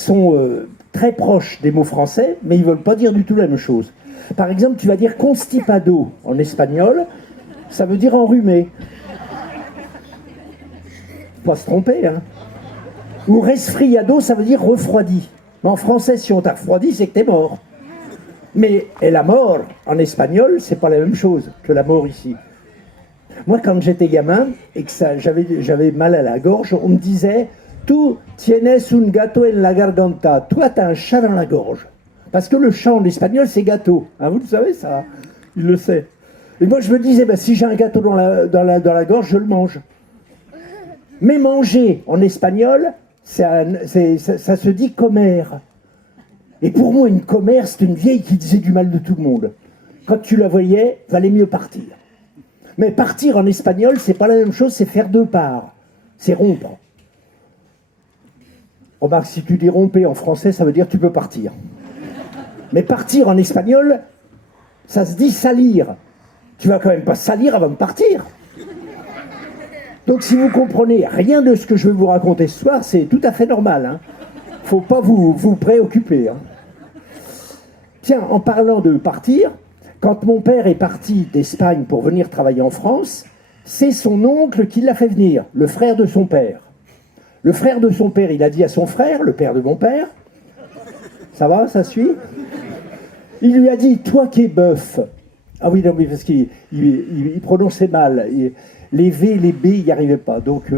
sont très proches des mots français, mais ils ne veulent pas dire du tout la même chose. Par exemple, tu vas dire constipado en espagnol, ça veut dire enrhumé. Faut pas se tromper, hein. Ou resfriado, ça veut dire refroidi. Mais en français, si on t'a refroidi, c'est que t'es mort. Mais et la mort, en espagnol, c'est pas la même chose que la mort ici. Moi, quand j'étais gamin et que j'avais mal à la gorge, on me disait « Tu tienes un gato en la garganta ». Toi, t'as un chat dans la gorge. Parce que le chat en espagnol, c'est gâteau. Hein, vous le savez, ça? Il le sait. Et moi, je me disais, bah, si j'ai un gâteau dans la gorge, je le mange. Mais manger, en espagnol, ça se dit comer. Et pour moi, une commère, c'est une vieille qui disait du mal de tout le monde. Quand tu la voyais, valait mieux partir. Mais partir en espagnol, c'est pas la même chose, c'est faire deux parts. C'est rompre. Remarque, si tu dis romper en français, ça veut dire tu peux partir. Mais partir en espagnol, ça se dit salir. Tu vas quand même pas salir avant de partir. Donc si vous comprenez rien de ce que je vais vous raconter ce soir, c'est tout à fait normal. Hein. Faut pas vous préoccuper. Hein. Tiens, en parlant de partir, quand mon père est parti d'Espagne pour venir travailler en France, c'est son oncle qui l'a fait venir, le frère de son père. Le frère de son père, il a dit à son frère, le père de mon père, ça va, ça suit? Il lui a dit, toi qui es bœuf. Ah oui, non, mais parce qu'il prononçait mal. Les V, les B, il n'y arrivait pas. Donc,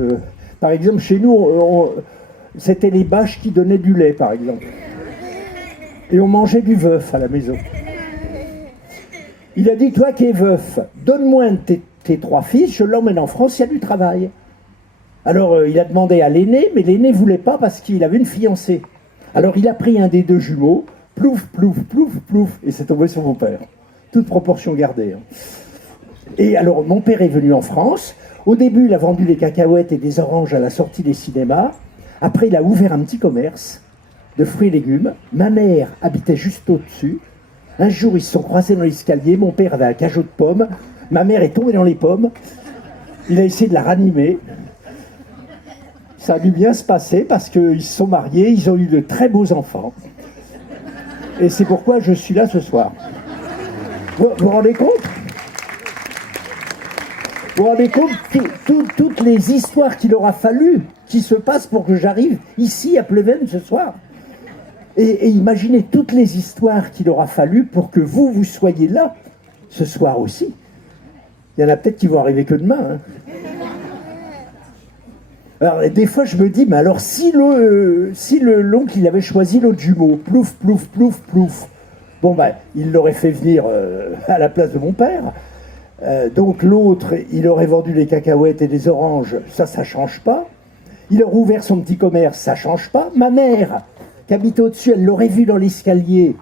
par exemple, chez nous, c'était les vaches qui donnaient du lait, par exemple. Et on mangeait du veuf à la maison. Il a dit, toi qui es veuf, donne-moi un de tes trois fils, je l'emmène en France, il y a du travail. Alors, il a demandé à l'aîné, mais l'aîné ne voulait pas parce qu'il avait une fiancée. Alors, il a pris un des deux jumeaux, plouf, plouf, plouf, plouf, et c'est tombé sur mon père. Toute proportion gardée. Hein. Et alors, mon père est venu en France. Au début, il a vendu des cacahuètes et des oranges à la sortie des cinémas. Après, il a ouvert un petit commerce de fruits et légumes. Ma mère habitait juste au-dessus. Un jour, ils se sont croisés dans l'escalier. Mon père avait un cajot de pommes. Ma mère est tombée dans les pommes. Il a essayé de la ranimer. Ça a dû bien se passer parce qu'ils se sont mariés. Ils ont eu de très beaux enfants. Et c'est pourquoi je suis là ce soir. Vous vous rendez compte? Vous vous rendez compte toutes les histoires qu'il aura fallu qui se passent pour que j'arrive ici à Pleven ce soir. Et imaginez toutes les histoires qu'il aura fallu pour que vous soyez là ce soir aussi. Il y en a peut-être qui vont arriver que demain. Hein. Alors des fois je me dis, mais alors si l'oncle il avait choisi l'autre jumeau, plouf, plouf, plouf, plouf, bon ben il l'aurait fait venir à la place de mon père. Donc l'autre, il aurait vendu des cacahuètes et des oranges, ça change pas. Il aurait ouvert son petit commerce, ça change pas. Ma mère, qui habite au-dessus, elle l'aurait vu dans l'escalier.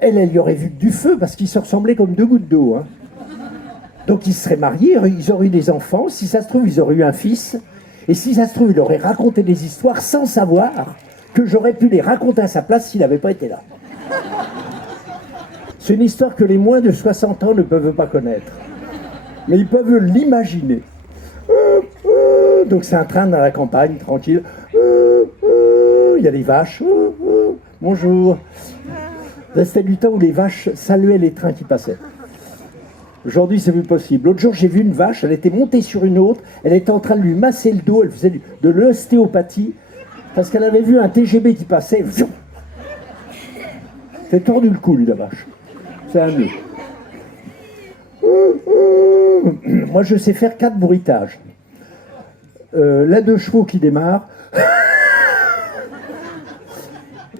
Elle y aurait vu du feu parce qu'ils se ressemblaient comme deux gouttes d'eau. Hein. Donc ils se seraient mariés, ils auraient eu des enfants. Si ça se trouve, ils auraient eu un fils. Et si ça se trouve, il aurait raconté des histoires sans savoir que j'aurais pu les raconter à sa place s'il n'avait pas été là. C'est une histoire que les moins de 60 ans ne peuvent pas connaître. Mais ils peuvent l'imaginer. Donc c'est un train dans la campagne, tranquille. Il y a des vaches. Bonjour. C'était du temps où les vaches saluaient les trains qui passaient. Aujourd'hui, c'est plus possible. L'autre jour, j'ai vu une vache, elle était montée sur une autre, elle était en train de lui masser le dos, elle faisait de l'ostéopathie, parce qu'elle avait vu un TGV qui passait. C'est tordu le cou, lui, la vache. C'est un nœud. Moi, je sais faire 4 bruitages. La 2 chevaux qui démarre,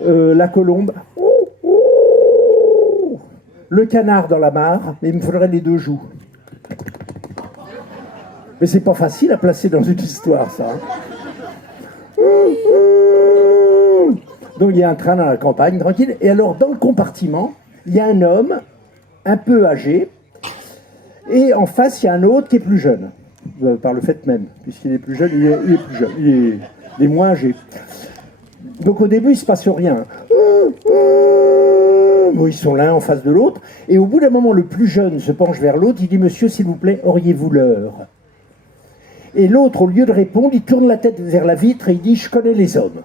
la colombe, le canard dans la mare, mais il me faudrait les 2 joues. Mais c'est pas facile à placer dans une histoire, ça. Donc il y a un train dans la campagne, tranquille. Et alors, dans le compartiment, il y a un homme un peu âgé, et en face, il y a un autre qui est plus jeune. Par le fait même, puisqu'il est plus jeune, il est plus jeune, il est moins âgé. Donc au début, il ne se passe rien. Bon, ils sont l'un en face de l'autre, et au bout d'un moment, le plus jeune se penche vers l'autre, il dit « Monsieur, s'il vous plaît, auriez-vous l'heure ?» Et l'autre, au lieu de répondre, il tourne la tête vers la vitre et il dit « Je connais les hommes. »